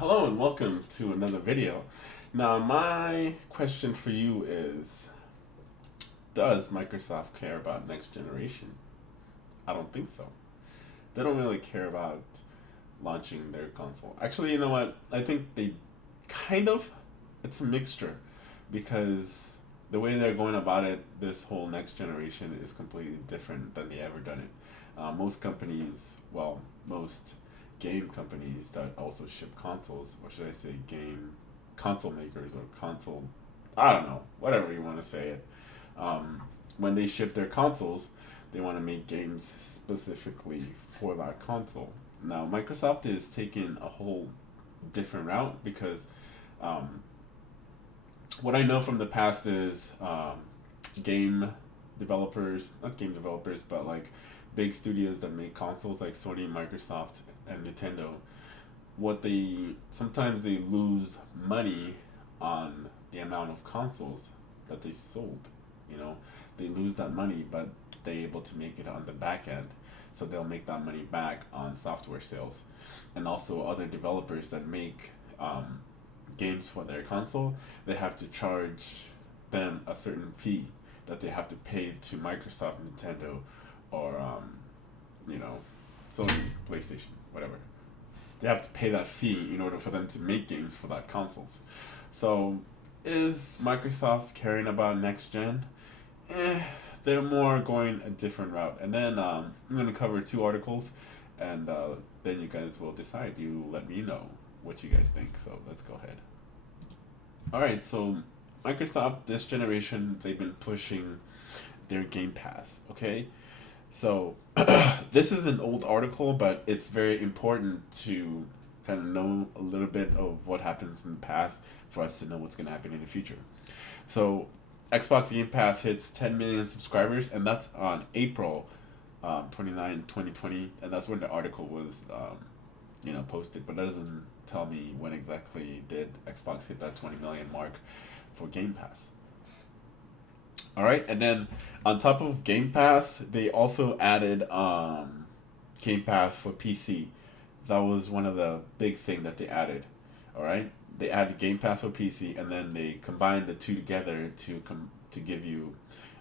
Hello and welcome to another video. Now, my question for you is, does Microsoft care about next generation? I don't think so. They don't really care about launching their console. Actually, you know what? I think they kind of, it's a mixture because the way they're going about it, this whole next generation is completely different than they ever done it. Most companies, well, most game companies that also ship consoles, or should I say game console makers or console, I don't know, whatever you want to say it. Um, when they ship their consoles, they want to make games specifically for that console. Now, Microsoft is taking a whole different route because um, what I know from the past is game developers, not game developers, but like big studios that make consoles like Sony, Microsoft, and Nintendo. What they sometimes they lose money on the amount of consoles that they sold. You know, they lose that money, but they're able to make it on the back end. So they'll make that money back on software sales, and also other developers that make games for their console, they have to charge them a certain fee that they have to pay to Microsoft, Nintendo, or you know, Sony, PlayStation, whatever. They have to pay that fee in order for them to make games for that consoles. So, is Microsoft caring about next gen? Eh, they're more going a different route. And then I'm going to cover two articles, and then you guys will decide. You let me know what you guys think. So let's go ahead. All right, so Microsoft this generation they've been pushing their Game Pass. Okay, so this is an old article, but it's very important to kind of know a little bit of what happens in the past for us to know what's going to happen in the future. So Xbox Game Pass hits 10 million subscribers, and that's on April 29, 2020, and that's when the article was posted, but that doesn't tell me when exactly did Xbox hit that 20 million mark for Game Pass. All right, and then on top of Game Pass, they also added Game Pass for PC. That was one of the big thing that they added. All right, they added Game Pass for PC, and then they combined the two together to give you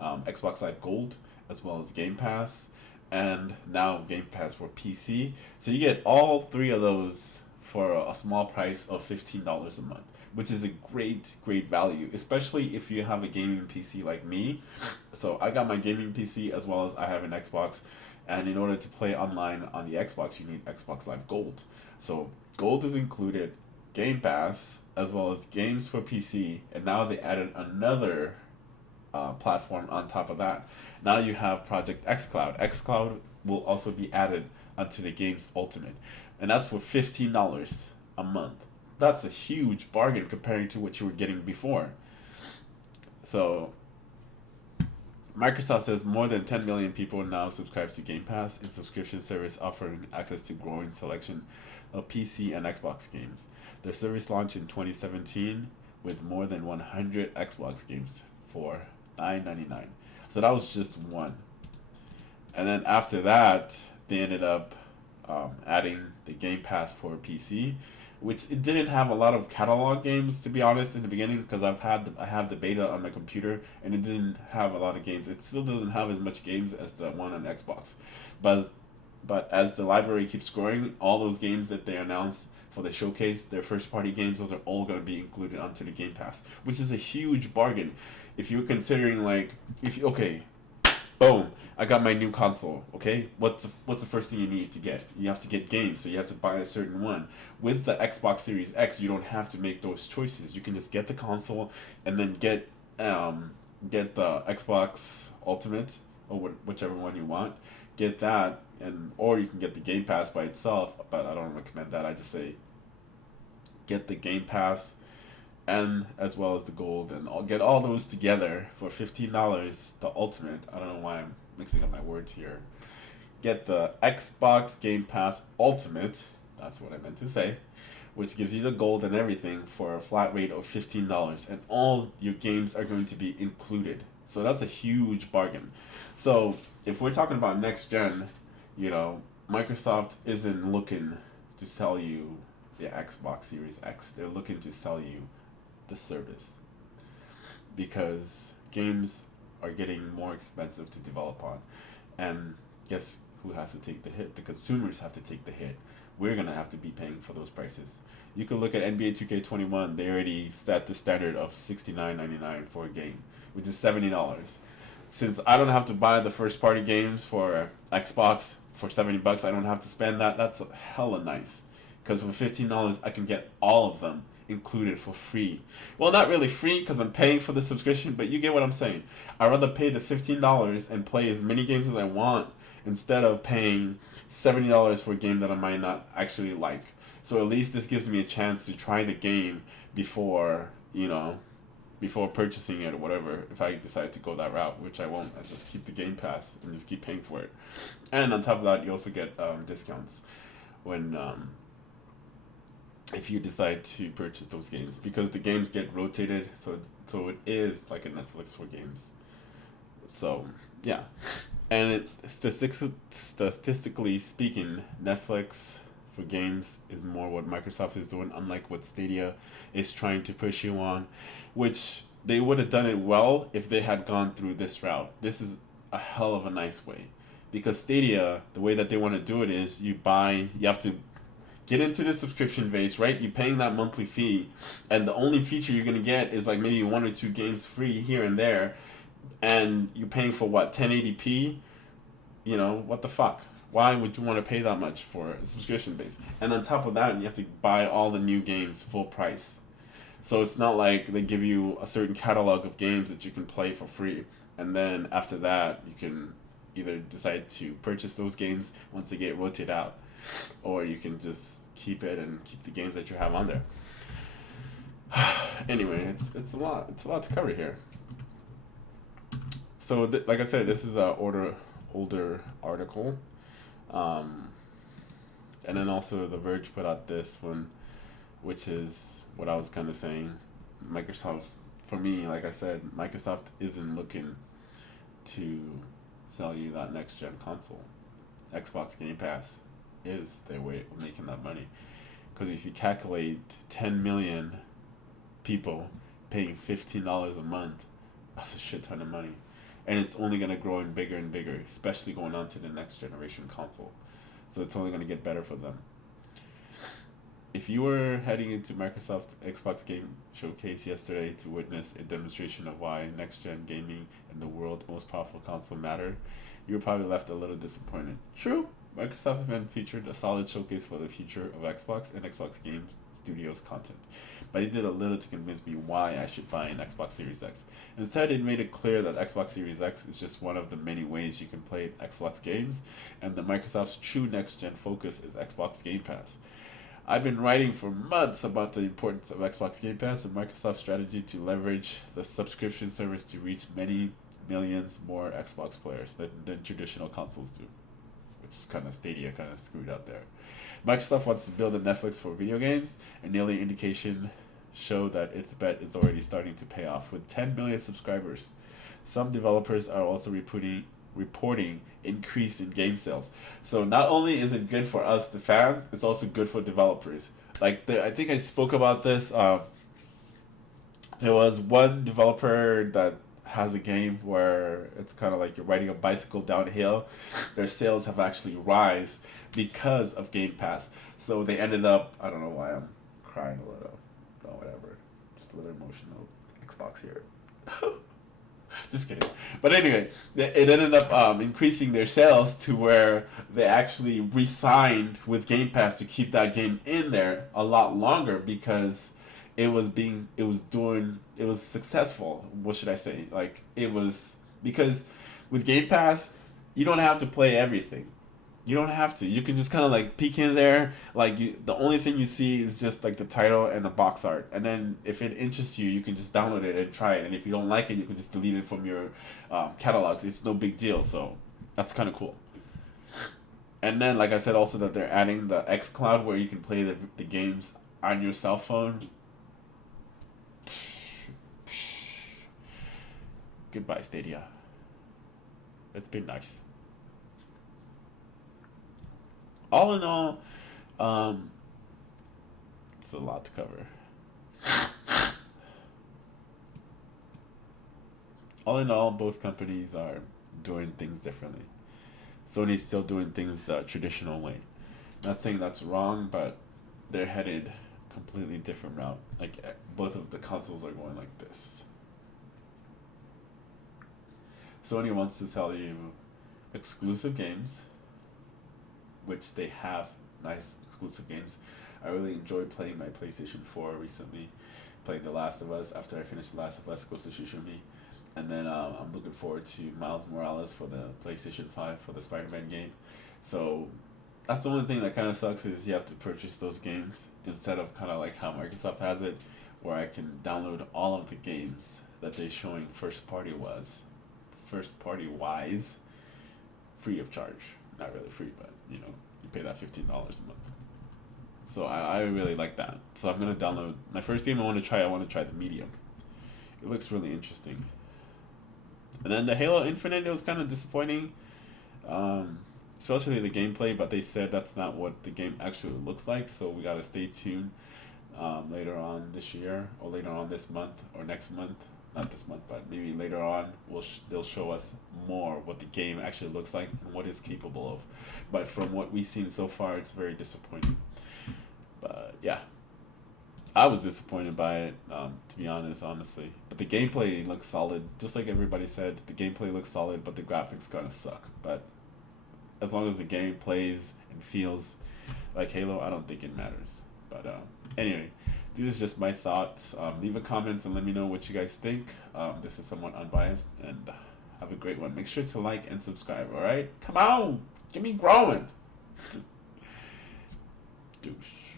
Xbox Live Gold as well as Game Pass, and now Game Pass for PC. So you get all three of those for a small price of $15 a month, which is a great value, especially if you have a gaming PC like me. So I got my gaming PC as well as I have an Xbox, and in order to play online on the Xbox, you need Xbox Live Gold. So Gold is included, Game Pass as well as games for PC, and now they added another platform on top of that. Now you have Project xCloud. xCloud will also be added onto the game's Ultimate, and that's for $15 a month. That's a huge bargain comparing to what you were getting before. So Microsoft says more than 10 million people now subscribe to Game Pass, its subscription service offering access to growing selection of PC and Xbox games. The service launched in 2017 with more than 100 Xbox games for $9.99. So that was just one. And then after that, they ended up adding the Game Pass for PC, which it didn't have a lot of catalog games, to be honest, in the beginning, because I have the beta on my computer, and it didn't have a lot of games. It still doesn't have as much games as the one on Xbox, but as the library keeps growing, all those games that they announced for the showcase, their first party games, those are all going to be included onto the Game Pass, which is a huge bargain. If you're considering okay, boom, I got my new console. Okay, what's the first thing you need to get? You have to get games, so you have to buy a certain one. With the Xbox Series X, you don't have to make those choices. You can just get the console and then get the Xbox Ultimate or whichever one you want. Get that, and or you can get the Game Pass by itself. But I don't recommend that. I just say get the Game Pass and as well as the gold, and I'll get all those together for $15. The Ultimate. I don't know why I'm mixing up my words here. Get the Xbox Game Pass Ultimate. That's what I meant to say, which gives you the gold and everything for a flat rate of $15, and all your games are going to be included. So that's a huge bargain. So if we're talking about next gen, Microsoft isn't looking to sell you yeah, Xbox Series X. They're looking to sell you the service because games are getting more expensive to develop on, and guess who has to take the hit? The consumers have to take the hit. We're gonna have to be paying for those prices. You can look at NBA 2K21. They already set the standard of $69.99 for a game, which is $70. Since I don't have to buy the first party games for Xbox for $70, I don't have to spend that. That's hella nice, because for $15 I can get all of them included for free. Well, not really free because I'm paying for the subscription, but you get what I'm saying. I'd rather pay the $15 and play as many games as I want instead of paying $70 for a game that I might not actually like. So at least this gives me a chance to try the game before, before purchasing it or whatever, if I decide to go that route, which I won't. I just keep the Game Pass and just keep paying for it. And on top of that, you also get discounts when if you decide to purchase those games, because the games get rotated, so it is like a Netflix for games. So yeah, and statistically speaking, Netflix for games is more what Microsoft is doing, unlike what Stadia is trying to push you on, which they would have done it well if they had gone through this route. This is a hell of a nice way, because Stadia, the way that they want to do it is you have to get into the subscription base, right? You're paying that monthly fee, and the only feature you're gonna get is like maybe 1 or 2 games free here and there, and you're paying for what, 1080p? What the fuck? Why would you want to pay that much for a subscription base? And on top of that, you have to buy all the new games full price. So it's not like they give you a certain catalog of games that you can play for free, and then after that, you can either decide to purchase those games once they get rotated out, or you can just keep it and keep the games that you have on there. Anyway, it's a lot to cover here. So like I said, this is a older article, and then also the Verge put out this one, which is what I was kind of saying. Microsoft, for me, like I said, Microsoft isn't looking to sell you that next gen console. Xbox Game Pass is their way of making that money, because if you calculate 10 million people paying $15 a month, that's a shit ton of money, and it's only going to grow in bigger and bigger, especially going on to the next generation console. So it's only going to get better for them. If you were heading into Microsoft Xbox Game Showcase yesterday to witness a demonstration of why next-gen gaming and the world's most powerful console matter, you were probably left a little disappointed. True, Microsoft event featured a solid showcase for the future of Xbox and Xbox Game Studios content, but it did a little to convince me why I should buy an Xbox Series X. Instead, it made it clear that Xbox Series X is just one of the many ways you can play Xbox games, and that Microsoft's true next-gen focus is Xbox Game Pass. I've been writing for months about the importance of Xbox Game Pass and Microsoft's strategy to leverage the subscription service to reach many millions more Xbox players than traditional consoles do, which is kind of Stadia kind of screwed up there. Microsoft wants to build a Netflix for video games, and nearly indication show that its bet is already starting to pay off with 10 million subscribers. Some developers are also reporting increase in game sales. So not only is it good for us, the fans, it's also good for developers. Like I think I spoke about this. There was one developer that has a game where it's kind of like you're riding a bicycle downhill. Their sales have actually rise because of Game Pass. So they ended up, I don't know why I'm crying a little. No, whatever. Just a little emotional. Xbox here. Just kidding. But anyway, it ended up increasing their sales to where they actually re-signed with Game Pass to keep that game in there a lot longer, because it was successful. What should I say? Like, it was, because with Game Pass, you don't have to play everything. You don't have to. You can just kind of like peek in there. Like, the only thing you see is just like the title and the box art. And then if it interests you, you can just download it and try it. And if you don't like it, you can just delete it from your catalogs. It's no big deal. So that's kind of cool. And then, like I said, also that they're adding the xCloud where you can play the games on your cell phone. Goodbye, Stadia. It's been nice. All in all, It's a lot to cover. All in all, both companies are doing things differently. Sony's still doing things the traditional way. Not saying that's wrong, but they're headed completely different route. Like both of the consoles are going like this. Sony wants to sell you exclusive games, which they have nice exclusive games. I really enjoyed playing my PlayStation 4 recently. Playing The Last of Us. After I finished The Last of Us, Ghost of Tsushima. And then I'm looking forward to Miles Morales for the PlayStation 5 for the Spider-Man game. So that's the only thing that kind of sucks is you have to purchase those games instead of kind of like how Microsoft has it, where I can download all of the games that they're showing first party wise, free of charge. Not really free, but you pay that $15 a month. So I really like that. So I'm gonna download my first game. I want to try the Medium. It looks really interesting. And then the Halo Infinite, it was kind of disappointing, especially the gameplay. But they said that's not what the game actually looks like. So we gotta stay tuned later on this year or later on this month or next month. Not this month, but maybe later on, they'll show us more what the game actually looks like and what it's capable of. But from what we've seen so far, it's very disappointing. But yeah, I was disappointed by it, to be honest, honestly. But the gameplay looks solid, just like everybody said. The gameplay looks solid, but the graphics kind of suck. But as long as the game plays and feels like Halo, I don't think it matters. But anyway, these are just my thoughts. Leave a comments and let me know what you guys think. This is somewhat unbiased, and have a great one. Make sure to like and subscribe, alright? Come on! Get me growing! Douche.